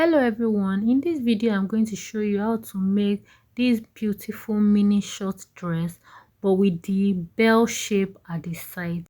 Hello everyone, in this video I'm going to show you how to make this beautiful mini short dress but with the bell shape at the side.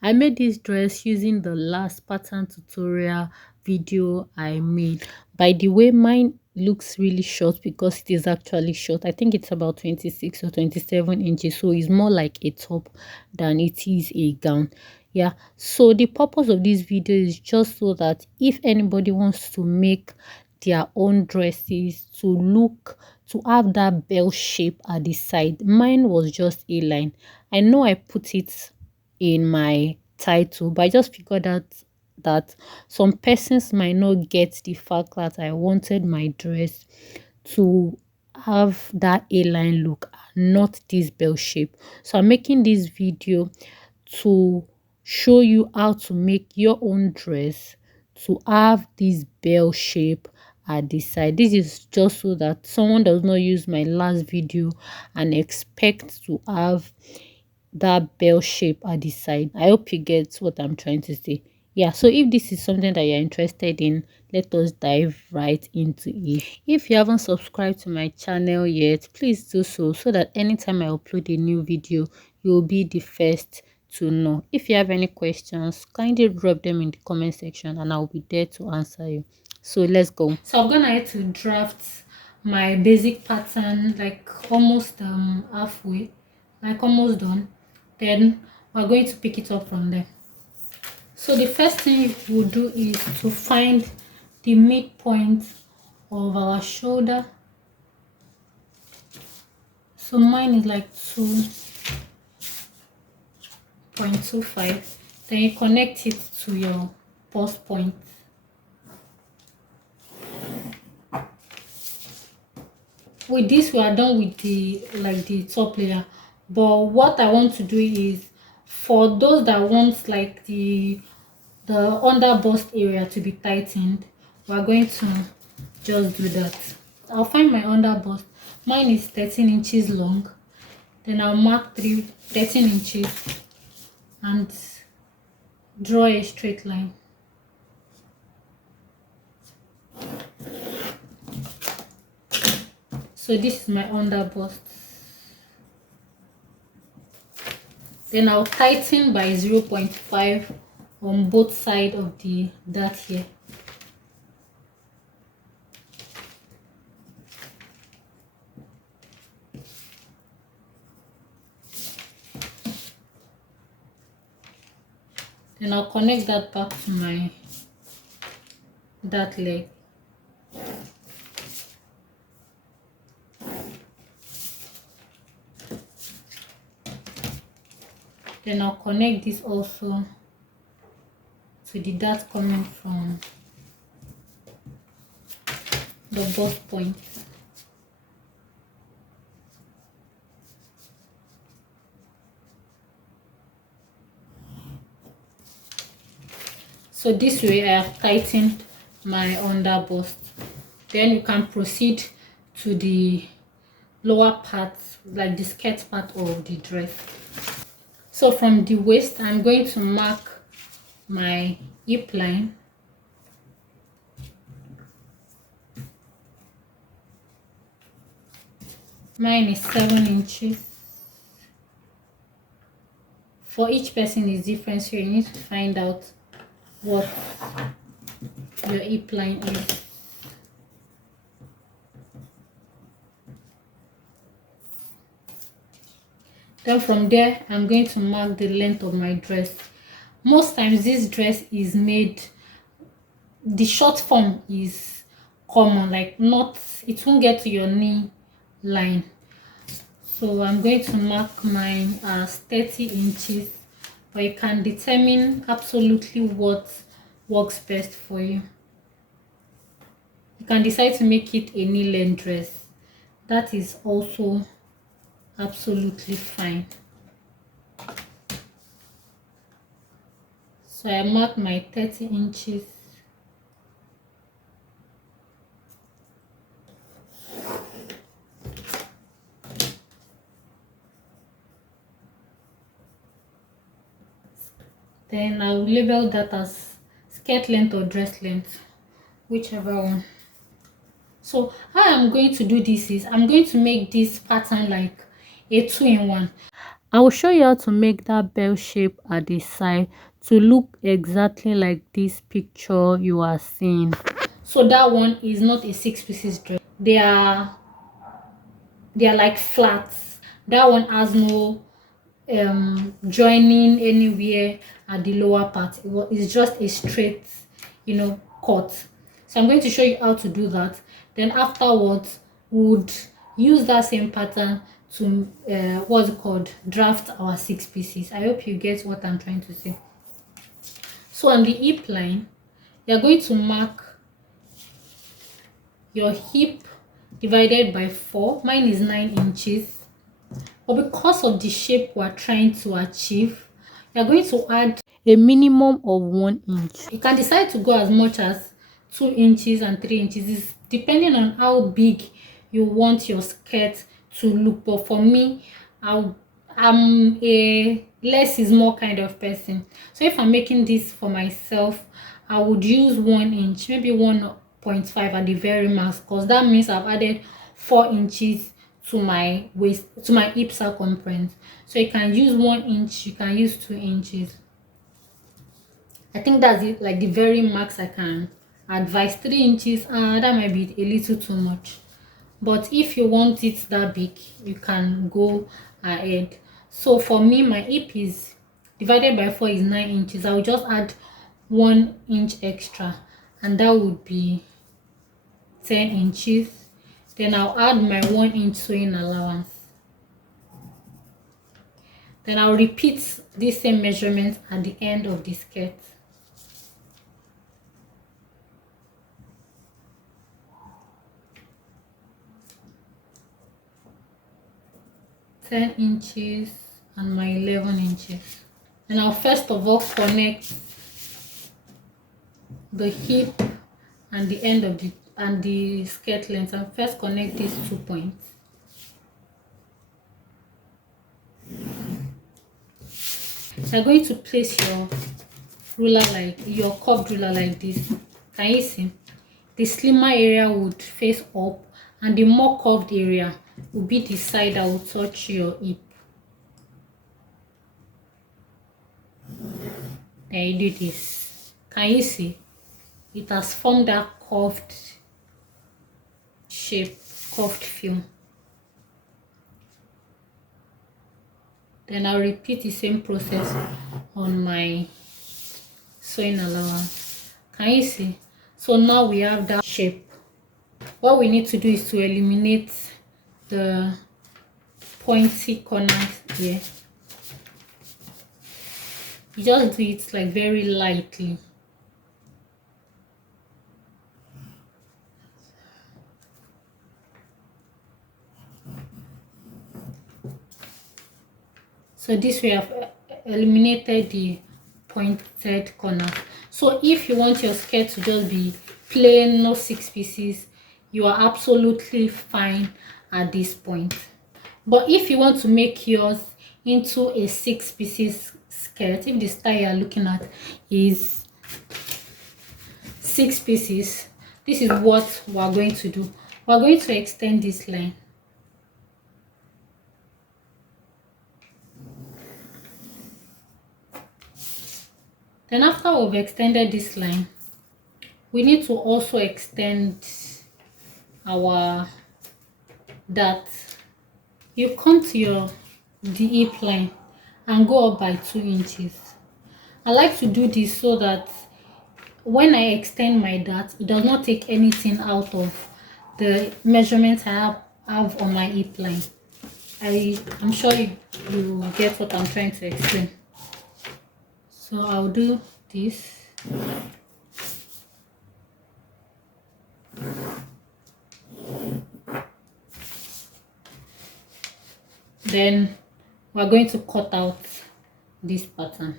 I made this dress using the last pattern tutorial video I made. By the way, mine looks really short because it is actually short. I think it's about 26 or 27 inches, so it's more like a top than it is a gown. Yeah, so the purpose of this video is just so that if anybody wants to make their own dresses to have that bell shape at the side. Mine was just a line. I know I put it in my title, but I just figured out that some persons might not get the fact that I wanted my dress to have that A-line look, not this bell shape. So I'm making this video to show you how to make your own dress to have this bell shape at the side. This is just so that someone does not use my last video and expect to have that bell shape at the side. I hope you get what I'm trying to say. Yeah, so if this is something that you're interested in, let us dive right into it. If you haven't subscribed to my channel yet, please do so that anytime I upload a new video, you'll be the first to know. If you have any questions, kindly drop them in the comment section and I'll be there to answer you. So let's go. So I'm gonna have to draft my basic pattern like almost halfway, like almost done. Then we're going to pick it up from there. So the first thing we'll do is to find the midpoint of our shoulder. So mine is like 2.25. Then you connect it to your bust point. With this we are done with the top layer, but what I want to do is for those that want like the under bust area to be tightened, we're going to just do that. I'll find my under bust. Mine is 13 inches long. Then I'll mark 13 inches and draw a straight line. So this is my under bust. Then I'll tighten by 0.5 on both sides of the dart here. Then I'll connect that back to my dart leg. Then I'll connect this also to the dart coming from the bust point. So this way I have tightened my under bust. Then you can proceed to the lower part, like the skirt part of the dress. So from the waist, I'm going to mark my hip line. Mine is 7 inches. For each person is different, so you need to find out what your hip line is. Then from there, I'm going to mark the length of my dress. Most times this dress is made, the short form is common, like not, it won't get to your knee line. So I'm going to mark mine as 30 inches, but you can determine absolutely what works best for you. You can decide to make it a knee length dress. That is also absolutely fine. So I marked my 30 inches. Then I'll label that as skirt length or dress length, whichever one. So how I'm going to do this is I'm going to make this pattern like a two-in-one. I will show you how to make that bell shape at the side to look exactly like this picture you are seeing. So that one is not a 6 pieces dress. They are like flats. That one has no joining anywhere at the lower part. It's just a straight, cut. So I'm going to show you how to do that. Then afterwards would use that same pattern to what's it called, draft our 6 pieces. I hope you get what I'm trying to say. So on the hip line, you're going to mark your hip divided by 4. Mine is 9 inches. But because of the shape we're trying to achieve, you're going to add a minimum of 1 inch. You can decide to go as much as 2 inches and 3 inches. It's depending on how big you want your skirt to look. But for me, I'm a less is more kind of person. So if I'm making this for myself, I would use 1 inch, maybe 1.5 at the very max, because that means I've added 4 inches to my waist, to my hip circumference. So you can use 1 inch, you can use 2 inches. I think that's it, like the very max I can advise. 3 inches, that might be a little too much. But if you want it that big, you can go ahead. So for me, my hip is divided by 4 is 9 inches. I will just add 1 inch extra, and that would be 10 inches. Then I'll add my 1 inch sewing allowance. Then I'll repeat this same measurement at the end of the skirt. (10 inches) and my 11 inches. And I'll first of all connect the hip and the end of the skirt length. I'll first connect these 2 points. You're going to place your ruler, like your curved ruler, like this. Can you see? The slimmer area would face up, and the more curved area will be the side that will touch your hip. Then you do this. Can you see? It has formed that curved shape, curved feel. Then I'll repeat the same process on my sewing allowance. Can you see? So now we have that shape. What we need to do is to eliminate the pointy corners here. You just do it like very lightly. So this way I've eliminated the pointed corners. So if you want your skirt to just be plain, no 6 pieces, you are absolutely fine at this point. But if you want to make yours into a 6 pieces skirt, if the style you're looking at is 6 pieces, this is what we're going to do. We're going to extend this line. Then after we've extended this line, we need to also extend our dart. You come to the hip line and go up by 2 inches. I like to do this so that when I extend my dart, it does not take anything out of the measurements I have on my hip line. I'm sure you get what I'm trying to explain. So I'll do this. Then we're going to cut out this pattern.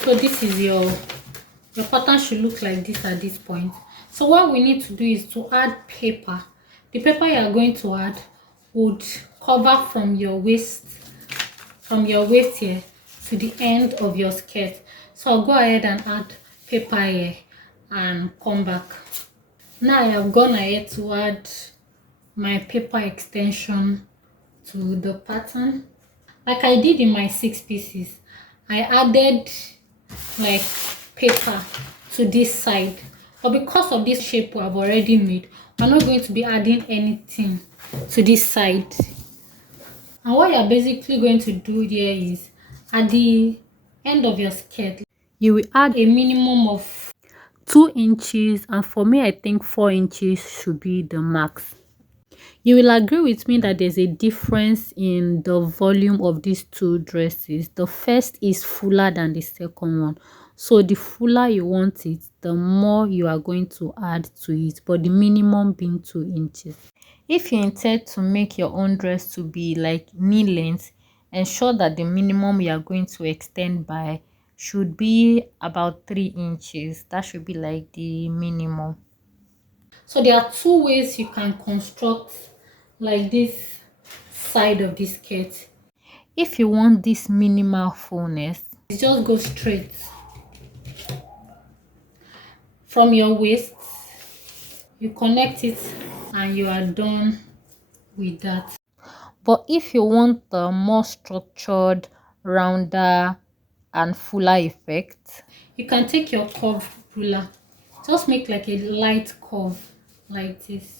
So this is your pattern should look like this at this point. So what we need to do is to add paper. The paper you are going to add would cover from your waist here to the end of your skirt. So I'll go ahead and add paper here and come back. Now I have gone ahead to add my paper extension to the pattern. Like I did in my 6 pieces, I added like paper to this side, but because of this shape we have already made, we're not going to be adding anything to this side. And what you're basically going to do here is at the end of your skirt you will add a minimum of 2 inches, and for me I think 4 inches should be the max. You will agree with me that there's a difference in the volume of these two dresses. The first is fuller than the second one. So the fuller you want it, the more you are going to add to it, but the minimum being 2 inches. If you intend to make your own dress to be like knee length, ensure that the minimum you are going to extend by should be about 3 inches. That should be like the minimum. So there are 2 ways you can construct like this side of this skirt. If you want this minimal fullness, just go straight from your waist, you connect it and you are done with that. But if you want the more structured, rounder and fuller effect, you can take your curve ruler, just make like a light curve like this.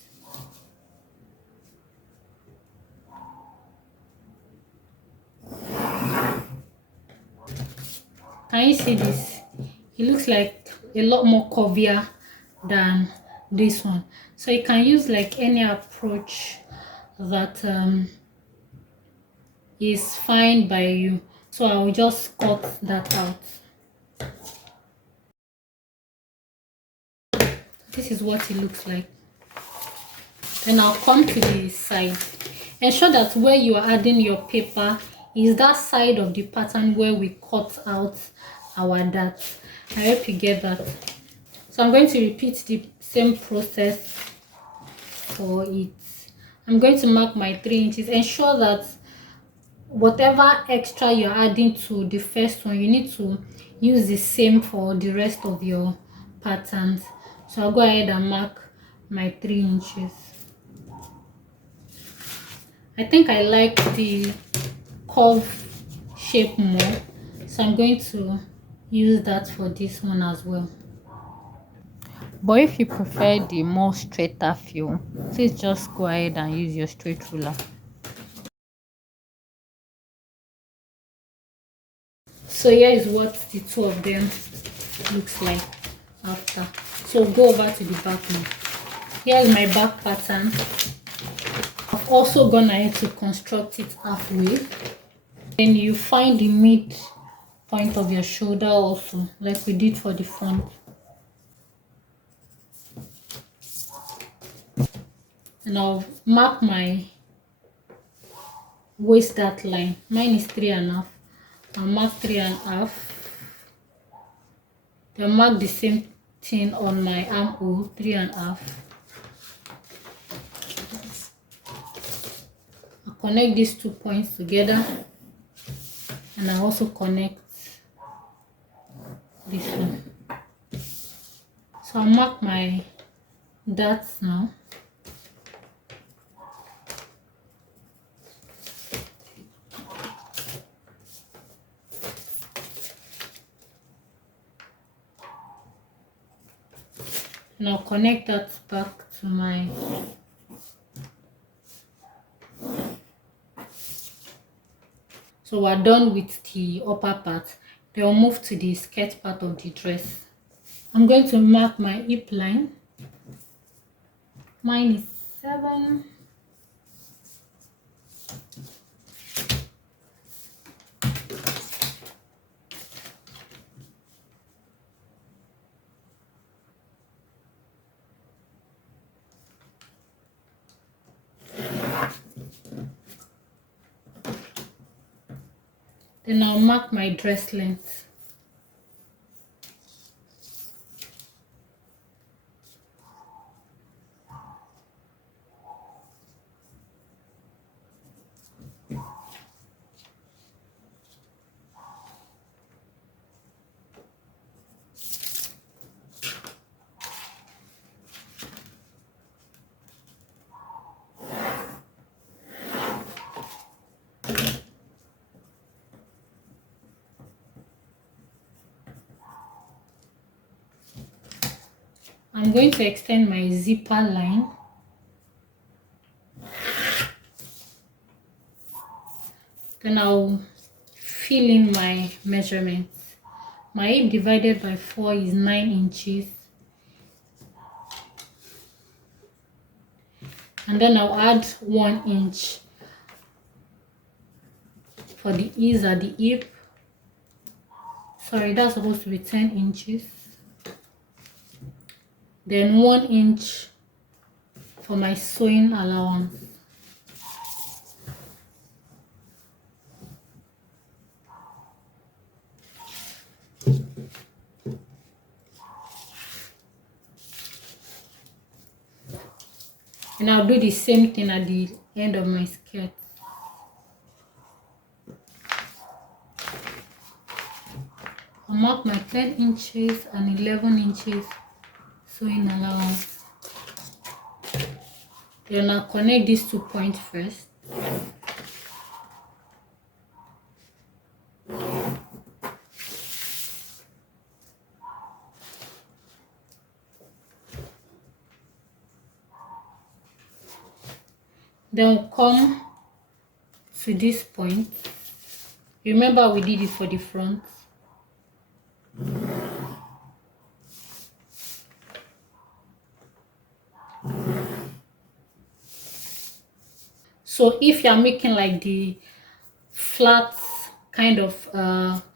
Can you see this? It looks like a lot more curvier than this one. So you can use like any approach that is fine by you. So I will just cut that out. This is what it looks like. Then I'll come to the side. Ensure that where you are adding your paper is that side of the pattern where we cut out our dart. I hope you get that. So I'm going to repeat the same process for it. I'm going to mark my 3 inches. Ensure that whatever extra you're adding to the first one, you need to use the same for the rest of your patterns. So I'll go ahead and mark my 3 inches. I think I like the curve shape more, so I'm going to use that for this one as well. But if you prefer the more straighter feel, please just go ahead and use your straight ruler. So here is what the 2 of them looks like after. So go over to the back now. Here is my back pattern. I've also gone ahead to construct it halfway. Then you find the mid point of your shoulder also, like we did for the front. And I'll mark my waist dart line. Mine is 3.5. I'll mark 3.5. Then mark the same thing on my armhole, 3.5. I'll connect these 2 points together, and I also connect this one. So I'll mark my darts now. And I'll connect that back to my So we're done with the upper part. Then we'll move to the skirt part of the dress. I'm going to mark my hip line. Mine is 7. Then I'll mark my dress length. I'm going to extend my zipper line. Then I'll fill in my measurements. My hip divided by 4 is 9 inches. And then I'll add 1 inch for the ease at the hip. Sorry, that's supposed to be 10 inches. Then 1 inch for my sewing allowance. And I'll do the same thing at the end of my skirt. I'll mark my 10 inches and 11 inches sewing allowance. Then I'll connect these 2 points first. Then we'll come to this point. Remember we did it for the front. So if you're making like the flat kind of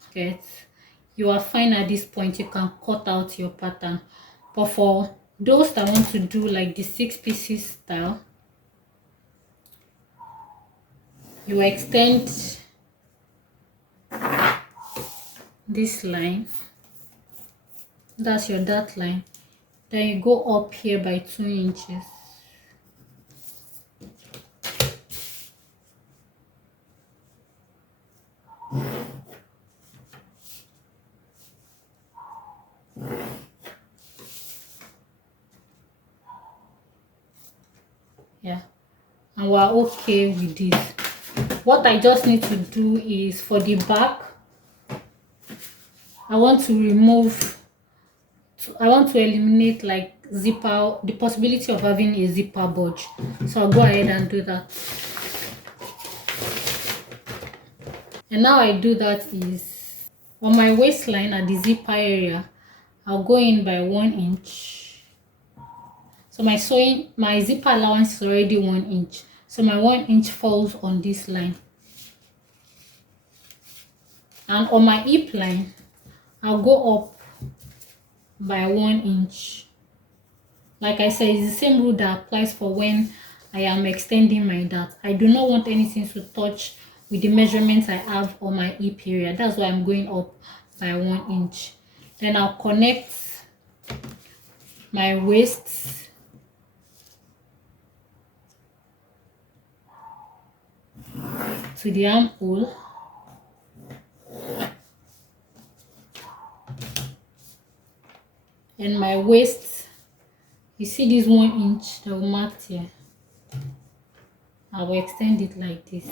skirt, you are fine at this point. You can cut out your pattern. But for those that want to do like the 6 pieces style, you extend this line. That's your dart line. Then you go up here by 2 inches. Yeah, and we're okay with this. What I just need to do is for the back, I want to eliminate like zipper, the possibility of having a zipper bulge. So I'll go ahead and do that. And how I do that is on my waistline at the zipper area, I'll go in by 1 inch. So my zipper allowance is already 1 inch. So my 1 inch falls on this line. And on my hip line, I'll go up by 1 inch. Like I said, it's the same rule that applies for when I am extending my dart. I do not want anything to touch with the measurements I have on my hip area. That's why I'm going up by 1 inch. Then I'll connect my waist to the armhole. And my waist, you see this 1 inch that we marked here, I will extend it like this.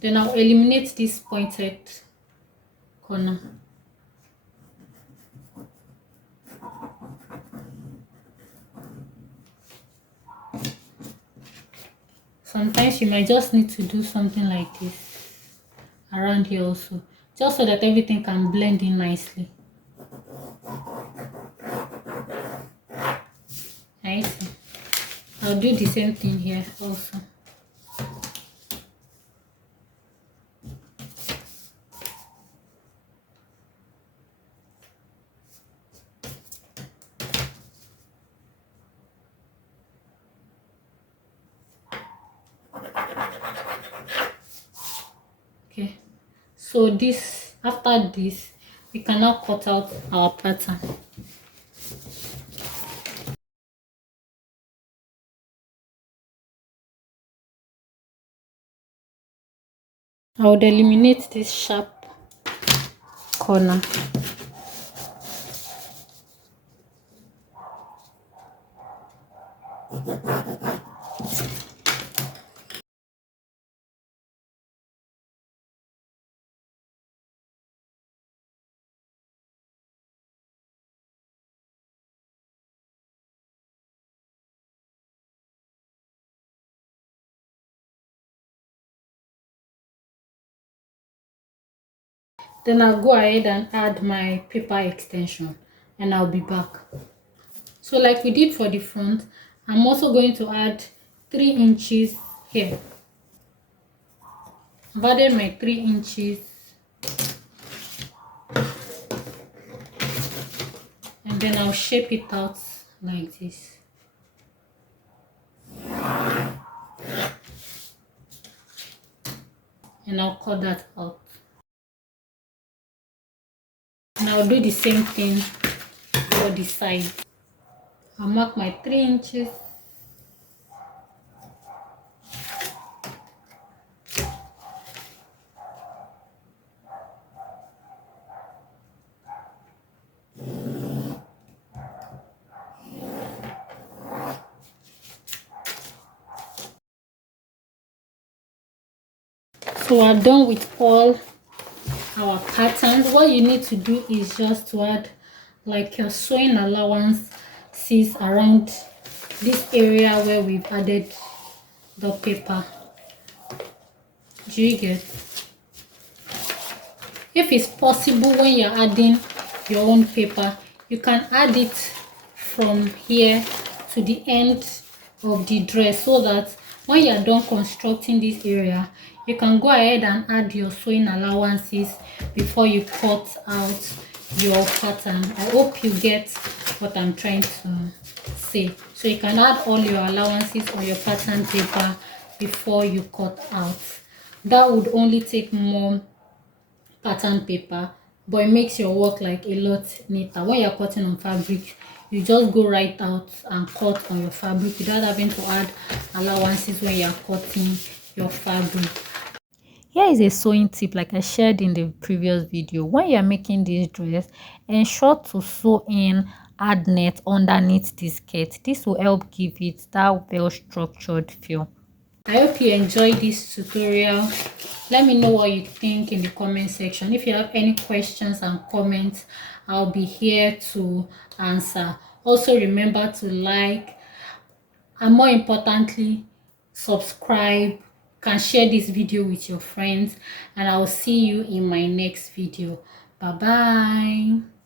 Then I'll eliminate this pointed corner. Sometimes you might just need to do something like this around here also, just so that everything can blend in nicely. I see. I'll do the same thing here also. Okay, so this, after this, we can now cut out our pattern. I would eliminate this sharp corner. Then I'll go ahead and add my paper extension and I'll be back. So like we did for the front, I'm also going to add 3 inches here. I've added my 3 inches and then I'll shape it out like this. And I'll cut that out. And I'll do the same thing for the side. I'll mark my 3 inches. So we're done with all our patterns. What you need to do is just to add like your sewing allowances around this area where we've added the paper. Do you get? If it's possible, when you're adding your own paper, you can add it from here to the end of the dress, so that when you're done constructing this area, you can go ahead and add your sewing allowances before you cut out your pattern. I hope you get what I'm trying to say. So you can add all your allowances on your pattern paper before you cut out. That would only take more pattern paper, but it makes your work like a lot neater. When you're cutting on fabric, you just go right out and cut on your fabric without having to add allowances when you're cutting your fabric. Here is a sewing tip like I shared in the previous video. When you're making this dress, ensure to sew in add net underneath the skirt. This will help give it that well structured feel. I hope you enjoyed this tutorial. Let me know what you think in the comment section. If you have any questions and comments, I'll be here to answer. Also remember to like, and more importantly, subscribe. You can share this video with your friends, and I'll see you in my next video. Bye bye.